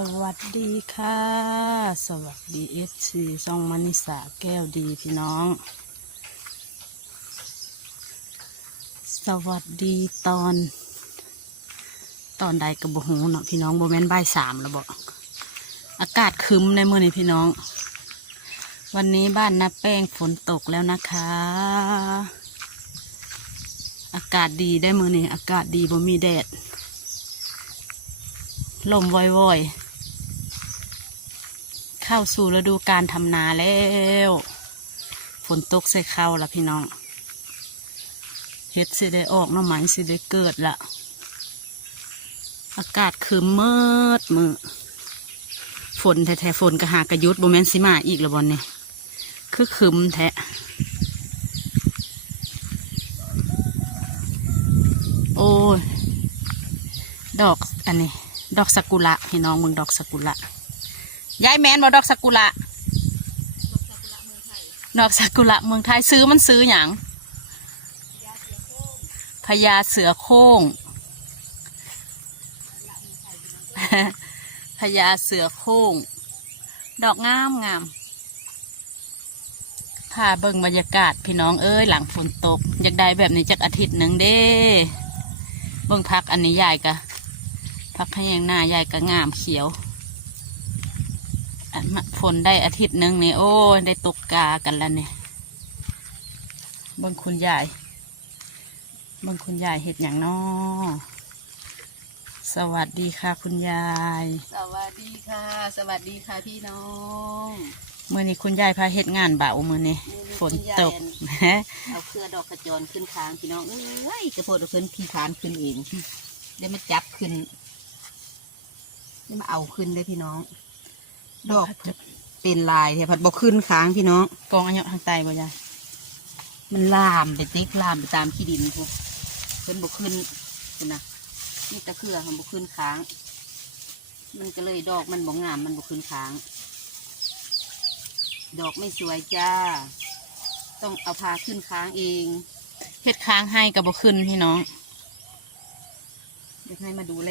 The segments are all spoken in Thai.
สวัสดีค่ะ สวัสดีเอฟซีซองมานิสาแก้วดีพี่น้อง สวัสดีตอน ตอนใดกระบหูเนาะพี่น้องโบแมนบ่ายสามแล้วบอกอากาศคึมในเมื่อนี้พี่น้อง วันนี้บ้านนาแป้งฝนตกแล้วนะคะ อากาศดีได้มือนี้อากาศดีบ่มีแดดลมว่อย เข้าสู่ฤดูการทำนาแล้ว ฝนตกใส่เข้าละพี่น้องเฮ็ดสิได้ออกน้ำมันสิได้เกิดละอากาศคือมืดมือฝนแท้ๆฝนกระหากระยุดโบแมนสิมาอีกละบอลเนี่ยคือคืมแท้โอ้ยดอกอันนี้ ดอกสกุระพี่น้องมึงดอกสกุระ ยายแมนบอดอกสกุระดอกสกุระเมืองไทยซื้อมันซื้ออย่างพญาเสือโคร่งพญาเสือโคร่งดอกงามงามพาเบิ่งบรรยากาศพี่น้องเอ้ยหลังฝนตก อยากได้แบบนี้จักอาทิตย์หนึ่งเด้เบิ่งพักอันนี้ใหญ่กะพักขยังหน้าใหญ่ก็งามเขียว ฝนได้อาทิตย์หนึ่งนี่โอ้ยได้ตกกากันแล้วเนี่ยเบิ่งคุณยายเบิ่งคุณยายเห็ดอย่างน้อสวัสดีค่ะคุณยาย สวัสดีค่ะ สวัสดีค่ะพี่น้องเมื่อนี้คุณยายพาเห็ดงานเบาเมื่อนี้ฝนตกเอาเครือดอกกระจรขึ้นค้างพี่น้องเอ้ยกระโปดเอาขึ้นพี่คานขึ้นเองได้มาจับขึ้นได้มาเอาขึ้นได้พี่น้อง ดอกเป็นลายเทผัดบกขึ้นค้างพี่น้องกองอันยทางใต้บ่ยายมันลามไปติ๊กลามไปตามขี้ดินพวกเพิ่นบกขึ้นเป็นนะนี่ตะเครือมันบกขึ้นค้าง มันก็เลยดอกมันบกงามมันบกขึ้นค้าง ดอกไม่สวยจ้า ต้องเอาพาขึ้นค้างเองเห็ดค้างให้กับบ่ขึ้นพี่น้องอยากให้มาดูแล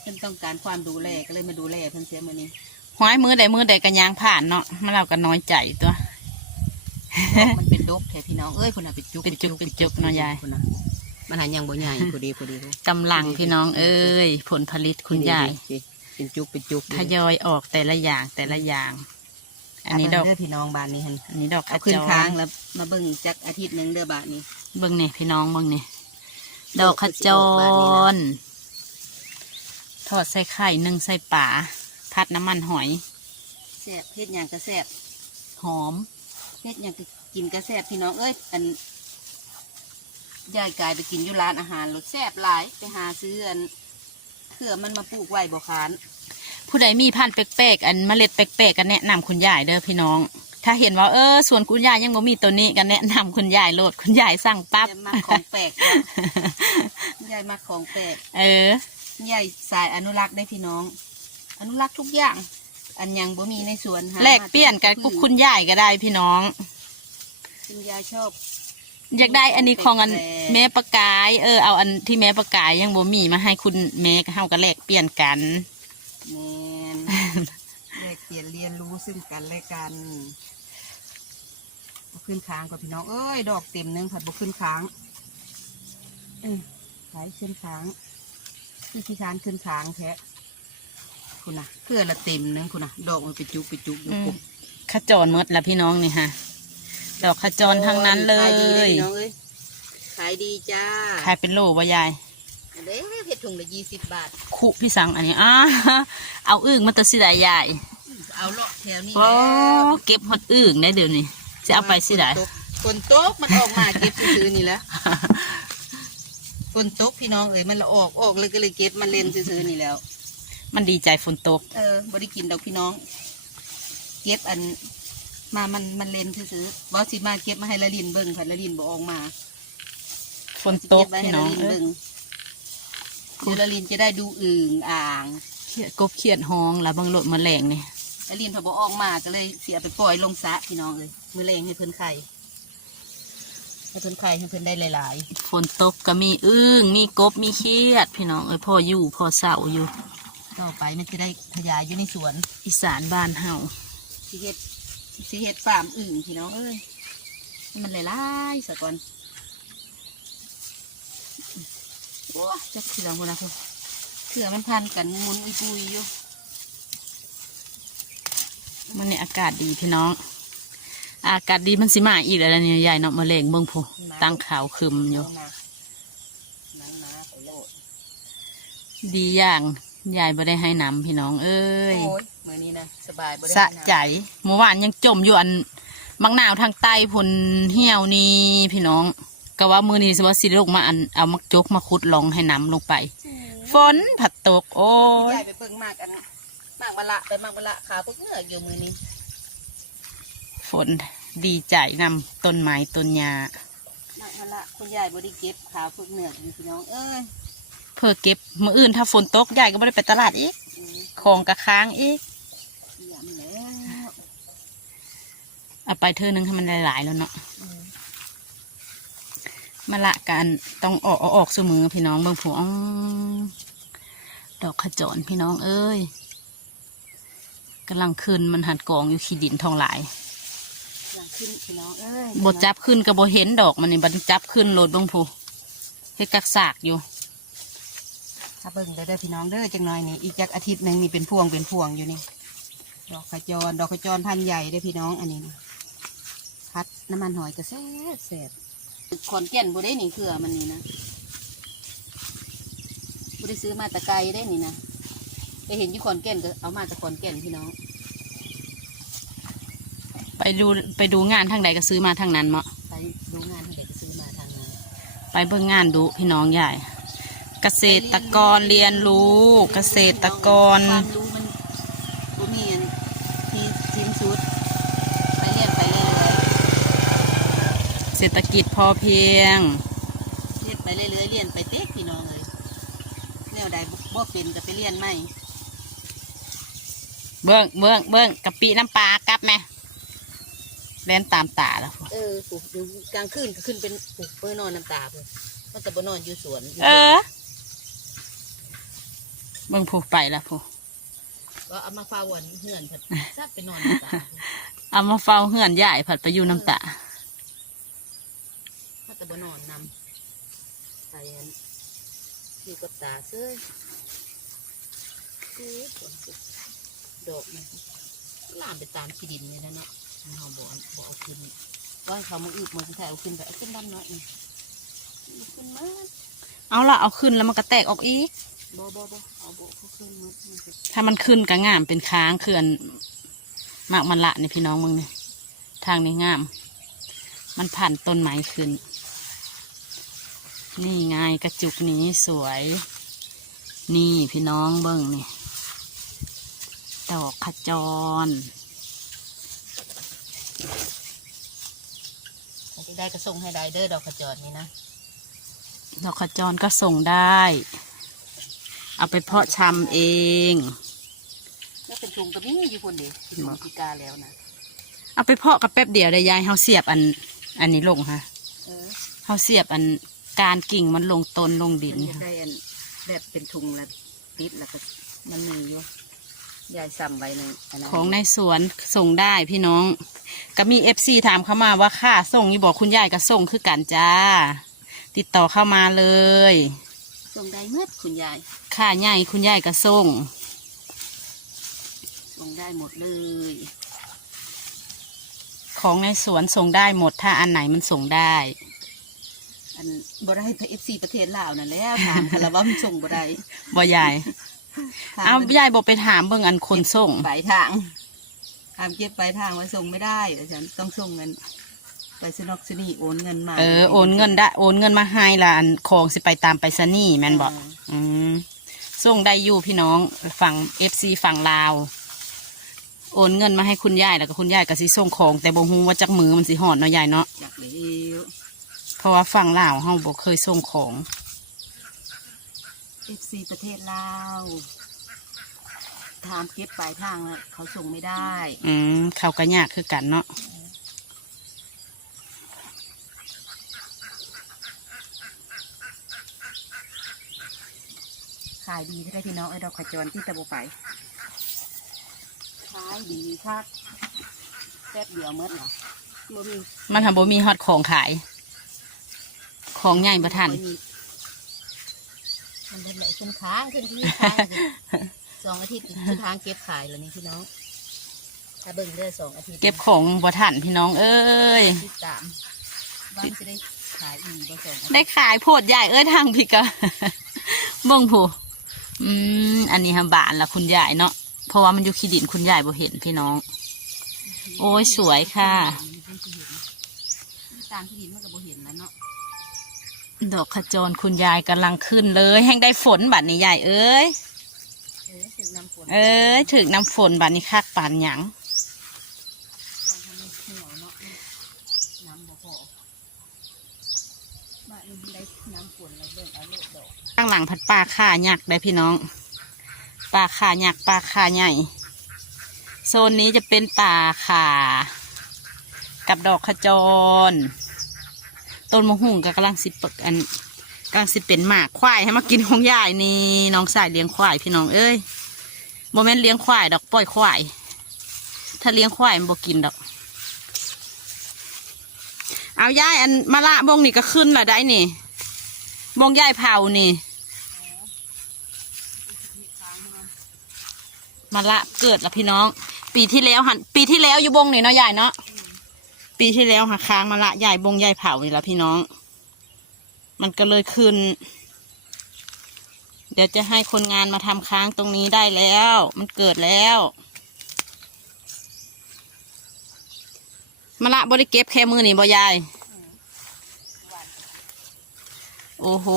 เพิ่นต้องการความดูแลก็เลยมาดูแลเพิ่นเสียมือนี้ ห้อยมือใดมือใดกันยางผ่านเนาะมาเราก็น้อยใจตัว มันเป็นดกแท้พี่น้องเอ้ยคนน่ะเป็นจุกเป็นจุกเป็นจุกเนาะยายพุ่นน่ะมันหายังบ่ใหญ่พอดีพอดีกำลังพี่น้องเอ้ยผลผลิตคุณยายเป็นจุกเป็นจุกทยอยออกแต่ละอย่างแต่ละอย่าง อันนี้ดอก เด้อพี่น้องบ้านนี้หั่นอันนี้ดอกขเอาขึ้นจรค้างแล้วมาเบิ่งจักอาทิตย์หนึงเด้อบ้านนี้ เบิ่งนี่พี่น้องเบิ่งนี่ดอกขจรทอดใส่ไข่นึ่งใส่ป่า พัดน้ำมันหอยแซ่บเฮ็ดหยังก็แซ่บหอมเฮ็ดหยังก็กินก็แซ่บพี่น้องเอ้ยอันยายกายไปกินอยู่ร้านอาหารรสแซ่บหลายไปหาซื้ออันเครือมันมาปลูกไว้บ่คานผู้ใดมีพันธุ์แปลกๆอันเมล็ดแปลกๆกันแนะนำคุณยายเด้อพี่น้อง ถ้าเห็นว่าเออส่วนคุณยายยังบ่มีตัวนี้กันแนะนำคุณยายโลดคุณยายสั่งปั๊บยายมาของแปลกเนาะยายมาของแปลกเออยายสายอนุรักษ์ได้พี่น้อง อนุรักษ์ทุกอย่าง อันยังบ่มีในสวนหาแลกเปลี่ยนกันกับคุณยายก็ได้พี่น้อง คุณยายชอบ อยากได้อันนี้ของอันแปลกๆแม่ประกายเออเอาอันที่แม่ประกายยังบ่มีมาให้คุณแม่ก็เฮาก็แลกเปลี่ยนกันแมนแลกเปลี่ยนเรียนรู้ซึ่งกันและกันบ่ขึ้นค้างกับพี่น้องเอ้ยดอกเต็มหนึงผัดบกขึ้นค้างเออขายขึ้นค้างที่ที่ค้างขึ้นค้างแท้ คุณนะเพื่อละเต็มหนึงคุณนะดอกมันไปจุกไปจุกอยู่อืมปุ๊บขจรหมดละพี่น้องนี่ฮะดอกขจรทั้งนั้นเลขายดีเลย ยพี่น้องเอ้ยขายดีจ้าขายเป็นโลบ่ยาย อันเด้เห็ดถุงละยี่สิบบาท คุพี่สังอันนี้อ้าเอาอึ่งมาตัวสิได้ยายเอาเลาะแถวนี้โอ้แล้วเก็บหดอึ่งได้เดี๋ยวนี้จะเอาไปสิได้ ฝนตกมันออกมาเก็บซื้อๆนี่แหละฝนตกพี่น้องเอ้ยมันละออกออกเลยก็เลยเก็บมันเล่นซื้อๆนี่แล้ว มันดีใจฝนตก เออบ่ได้กินดอกพี่น้อง เก็บอัน มามันมันเล่นซื้อๆบอสิมาเก็บมาให้ละลินเบิ่งค่ะละลินบ่ออกมาฝนตกเบไว้พี่ให้น้ละองลินเอ้ยเบิ่งเดี๋ยวละลินจะได้ดูอึ่งอ่างเขียดกบเขียดห้องแล้วบางโลดแมาแรงนี่ละลินพอบ่ออกมาก็เลยเสียไปปล่อยลงสระพี่น้องเอ้ยมื้อแรงให้เพิ่นไข่ให้เพิ่นไข่ให้เพิ่นได้หลายฝนตกก็มีอึ่งมีกบมีเขียด พี่น้องเอ้ยพ่ออยู่พ่อเสาอยู่ ต่อไปมันจะได้ขยายอยู่ในสวนอีสานบ้านเฮาสิเฮ็ดสิเฮ็ดฟาร์มอื่นพี่น้องเอ้ยให้มันหลายๆสะก่อนโอ้จักสิลองคนละทุกเถื่อมันพันกันมุนอุยปุยอยู่มันนี่อากาศดีพี่น้อง อากาศดีมันสิมาอีกแล้วล่ะเนี่ยยายเนาะมะเร็งเบิ่งผู้ตั้งขาวคึมอยู่เอามานั้นมาไปโลดดีอย่าง ยายบ่ได้ให้น้ำพี่น้อง เอ้ยโอ้ยมื้อนี้นะสบายบ่ได้สะน้ำใจเมื่อวานยังจมอยู่อันมังนาวทางใต้ผลเหี่ยวนี่พี่น้อง ก็ว่ามือนี้สว่าสิลงมาอันเอามักจกมาขุดลองให้น้ำลงไป ฝนผัดตก โอ้ยยายไปเบิ่งมากอันมากมะละไปมากมะละขาวพวกเงือกอยู่มื้อนี้ ฝนดีใจนำต้นไม้ต้นหญ้ามากมะละคุณยายบ่ได้เก็บขาวพวกเงือกอยู่พี่น้องเอ้ย เพื่อเก็บมืออื่นถ้าฝนตกยายก็ไม่ได้ไปตลาดอีกอืมของกระค้างอีกเยี่ยมแล้วเอาไปเธอหนึงให้มันหลายๆแล้วเนาะอืมมาละกันต้องออกเอาออกสมือพี่น้องเบิ่งผู้อ้องดอกขจรพี่น้องเอ้ยกำลังขึ้นมันหัดกองอยู่ขี้ดินทองหลายหลังขึ้นพี่น้องเอ้ยบดจับขึ้นกับบเห็นดอกมันนี่บัดจับขึ้นโหลดเบิ่งผู้เฮ็ดกักสากอยู่ ถ้าเบิ่งเด้อเด้อพี่น้องเด้อจังน้อยนี่อีกจักอาทิตย์หนึ่งนี่เป็นพวงเป็นพวงอยู่นี่ ดอกขจรดอกขจรพันธุ์ใหญ่เด้อพี่น้องอันนี้นะพัดน้ำมันหอยก็แซ่บแซ่บขอนแก่นบ่ได้นี่เครือมันนี่นะบ่ได้ซื้อมาแตะไกลได้นี่นะไปเห็นอยู่ขอนแก่นก็เอามาจากขอนแก่นพี่น้อง ไปดูไปดูงานทางใดก็ซื้อมาทางนั้นเนาะไปดูงานให้เด็กซื้อมาทางนั้น ไปเบิ่งงานดูพี่น้องใหญ่ เกษตรกรเรียนรู้เกษตรกร ความรู้มันบ่มีอันที่สิ้นสุด ไปเรียนไปเรื่อยเศรษฐกิจพอเพียง ๆเรียนไปเรื่อยๆเรียนไปเต๊กพี่น้องเลยแนวใดบ่เป็นก็ไปเรียนใหม่เบิ่งเบิ่งเบิ่งกะปิน้ำปลากลับไหมเล่นตามตาแล้ว เออปลูกอยู่กลางคืนก็ขึ้นเป็นปลูกเพื่อนอนน้ำตาเพื่อนมันแต่บ่นอนอยู่สวนยู่เออ เบิ่งผู้ไปละผู้ก็เอามาฟาวันเหือนเพิ่นซัดไปนอนน้ำตาเอามาเฝ้าเฮือนใหญ่ผัดไปอยู่น้ำตามันแต่บ่นอนนำไปอันอยู่กับตาเซ้ยคือฝนตกดอกมันลามไปตามขี้ดินเลยนะเนาะมันเอาบ่อนบ่เอาขึ้นว่าให้เขามาอึบมาสุดท้ายเอาขึ้นไปเอาขึ้นด้านน้อยนี่เอาขึ้นมาเอาละเอาขึ้นแล้วมันก็แตกออกอีก บ่บ่บ่เอาบ่เขาขึ้นหมดมันจะถ้ามันขึ้นก็งามเป็นค้างเขื่อนมากมันละนี่พี่น้องมึงนี่ทางนี้งาม มันผ่านต้นไม้ขึ้น นี่ไงกระจุกนี้สวย นี่พี่น้องเบิ้งนี่ดอกขจรอันที่ได้ก็ส่งให้ได้เด้อดอกขจรนี่นะ ดอกขจรก็ส่งได้ เอาไปเพาะชำเองแล้วเป็นถุงก็มีอยู่คนเดียวที่ถุงพิกาแล้วนะเอาไปเพาะกับแป๊บเดียวได้ยายเฮาเสียบอัน อันนี้ลงฮะเออเฮาเสียบอันการกิ่งมันลงต้นลงดินมันจะค่ะได้อันแบบเป็นถุงละปิดแล้วก็มันมีอยู่ยายซ้ำไว้ในอันนั้นของในสวนส่งได้พี่น้อง ก็มีเอฟซีถามเข้ามาว่าค่าส่งนี่บอกคุณยายก็ส่งคือกันจ้า ติดต่อเข้ามาเลย ส่งได้เมื่อคุณยายค่าใหญ่คุณยายก็ส่ง ส่งได้หมดเลย ของในสวนส่งได้หมด ถ้าอันไหนมันส่งได้ อันบ่ได้ไปเอฟซีประเทศลาวนั่นแหล้วถามกันแล้วว่ามันส่งบ่ได้บ่ยายถามเอายายบอกไปถามเบิ่งอันคนส่งปลายทางถามเก็บปลายทางว่าส่งไม่ได้อาจารย์ต้องส่งเงิน ไปสนอกสนีโอนเงินมาเออโอนเงินได้โอนเงินมาให้ละอันของสิไปตามไปสนี่แม่นบอกเอืมส่งได้อยู่พี่น้องฝั่งเอฟซีฝั่งลาว โอนเงินมาให้คุณยายแล้วก็คุณยายก็สิส่งของ แต่บ่ฮู้ว่าจักมือมันสิหอดเนาะยายเนาะอยากเลยเพราะว่าฝั่งลาวเฮาบ่เคยส่งของเอฟซีประเทศลาวถามเก็บปลายทางแล้วเขาส่งไม่ได้ อืมเขาก็ยากคือกันเนาะ ขขายดีได้พี่น้องไอ้ดอกขจรที่ตะบไปขายดีครับแป๊บเดียวเมื่อเหรอบ่มีมันทำบ่มีฮอตของขาย ของใหญ่ประทันมันเป็นไหลขึ้นค้างขึ้นที่ค้างอยู่สองอาทิตย์ขึ้นค้างเก็บขายแล้วนี่พี่น้องถ้าเบิ่งเด้อสองอาทิตย์เก็บของประทันพี่น้อง เอ้ยที่สามบ้านจะได้ขายอีกบ่สองอาทิตย์ได้ขายโพดใหญ่เอ้ยทางพี่กะเบิ่งผู้ อืมอันนี้ฮะบานละคุณยายเนาะเพราะว่ามันอยู่ขี้ดินคุณยายบ่เห็นพี่น้อง โอ้ยสวยค่ะ ตามที่ดินมันก็บ่เห็นแล้วเนาะดอกขจรคุณยายกำลังขึ้นเลย แห้งได้ฝนบัดนี้ยายเอ้ย เออถึงน้ำฝนเอ้ยถึงน้ำฝนบัดนี้คักปานหยัง ลองทำให้เหนียวเนาะน้ำบ่พอบ้านนี้ได้น้ำฝนแล้วเบิ่งเอาโลดดอก ข้างหลังพัดปลาข่ายักษ์ได้พี่น้องปลาข่ายักษ์ปลาข่าใหญ่ โซนนี้จะเป็นป่าข่ากับดอกขจร ต้นมะฮุ่งก็กำลังสิเปิกอันกำลังสิเป็นหมากควายให้มากินของยายนี่น้องสายเลี้ยงควายพี่น้องเอ้ยโมเมนต์เลี้ยงควายดอกปล่อยควาย ถ้าเลี้ยงควายมันบ่กินดอก เอาย่ายอันมะละบงนี่ก็ขึ้นละได้นี่บงย่ายเผานี่ มะละเกิดละพี่น้อง ปีที่แล้วหันปีที่แล้วอยู่บงนี่เนาะยายเนาะปีที่แล้วหาค้างมาละใหญ่บงใหญ่เผานี่ละพี่น้อง มันก็เลยขึ้น เดี๋ยวจะให้คนงานมาทำค้างตรงนี้ได้แล้ว มันเกิดแล้วมาละบริเก็บแค่มือนี่บ่ยายโอ้โห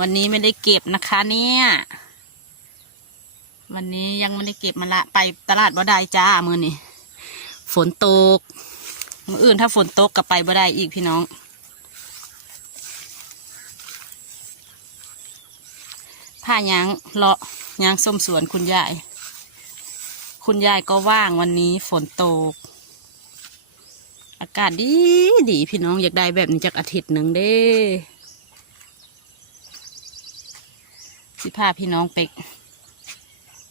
วันนี้ไม่ได้เก็บนะคะเนี่ย วันนี้ยังไม่ได้เก็บมาละไปตลาดบ่ได้จ้ามือนี่ฝนตกมื่ออื่นถ้าฝนตกก็ไปบ่ได้อีกพี่น้อง ผ้ายางเลาะยางส้มสวนคุณยาย คุณยายก็ว่างวันนี้ฝนตก อากาศดีดีพี่น้องอยากได้แบบนี้จากอาทิตย์หนึ่งเด้สิพาพี่น้องไป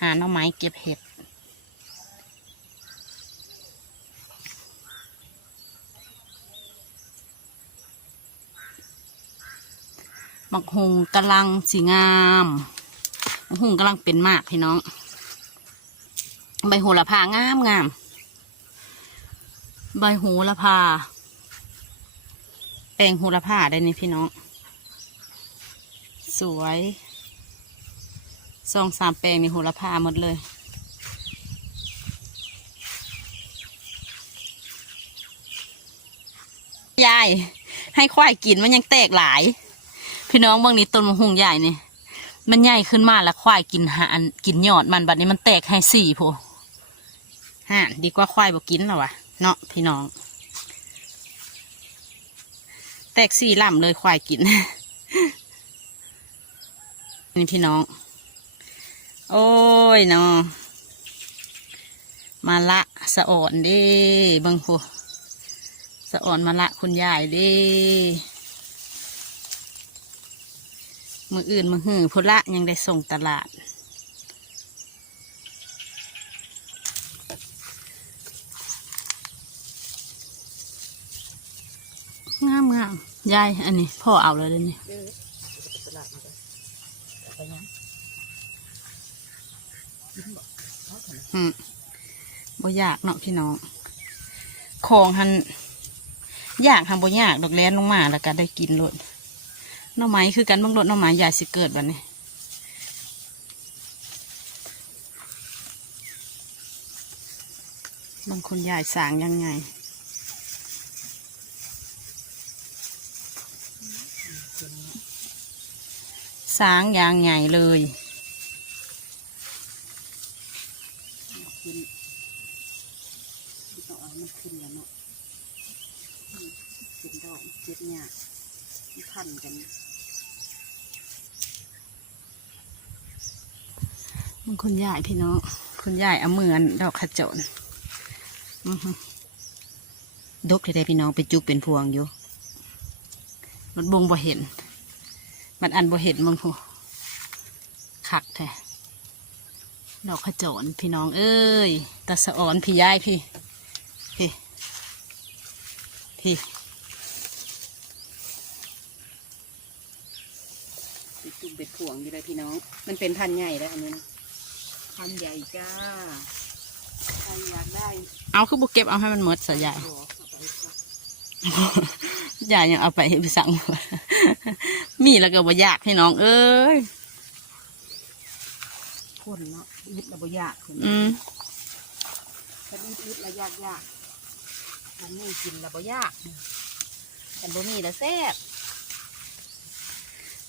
หาหน่อไม้เก็บเห็ดมักหุงกำลังสีงามมักหุงกำลังเป็นมากพี่น้อง ใบโหระพางามงามใบโหระพา แปลงโหระพาได้นี่พี่น้อง สวย สองสามแปลงในโหระพาหมดเลย ยาย ให้ควายกินมันยังแตกหลาย พี่น้องบางนี้ต้นมะฮุงใหญ่นี่มันใหญ่ขึ้นมาแล้วควายกินหานกินยอดมันบัดนี้มันแตกให้สี่พห่านดีกว่าควายบอกกินแล้ววะเนาะพี่น้อง แตกสี่ลำเลยควายกินนี่พี่น้อง โอ้ยเนาะมาละสะอ่อนด้เบังพูสะอ่อนมาละคุณยายด้มืออื่นมือหือพุละยังได้ส่งตลาด งามงามยายอันนี้พ่อเอาเลยเดี๋ยวนี้ อืมบ่ยากเนาะพี่น้อง ของหันยากหันบ่ยากดอกแลนลงมาแล้วก็ได้กินรดน่อไม้คือกันเบางรดน่อไม้ใหญ่สิเกิดแบบนี้บางคนยายสางยังไง สางยางใหญ่เลย ขึ้นต้องเอามันขึ้นแล้วเนาะอืมเป็น ดเนี่ยมันพันกันมันคุณยายพี่น้องคุณยายเอามืออันดอกขจรดกได้พี่น้องเป็นจุกเป็นพวงอยู่มันบงบ่เห็น มันอันบ่เห็นมึงพูคักแท้ดอกขจรพี่น้อง เอ้ยตาสะอ่อนพี่ยายพี่พี่พี่ เป็นตุ่มเป็ดผวง อยู่เลยพี่น้อง มันเป็นพันธุ์ใหญ่แล้วอันนี้นะพันธุ์ใหญ่จ้าใครอยากได้เอาคือบุเก็บเอาให้มันหมดสะยายดอกเอาไปครับยายยังเอาไปให้ไปสั่งมีแล้วก็บ่ยากพี่น้อง เอ้ยคนเนาะอึดระบยากคนอืมถ้าอึดอึดระยากยากมันนี่กินระบยากแต่บ่มีแล้วแซ่บ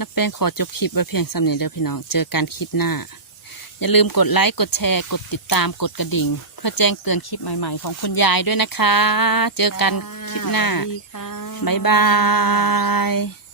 นับแป้งขอจบคลิปไว้เพียงสำเนีเด้อพี่น้อง เจอกันคลิปหน้า อย่าลืมกดไลค์ กดแชร์ กดติดตาม กดกระดิ่ง เพื่อแจ้งเตือนคลิปใหม่ๆ ของคุณยายด้วยนะคะ เจอกันคลิปหน้า สวัสดีค่ะ บ๊ายบาย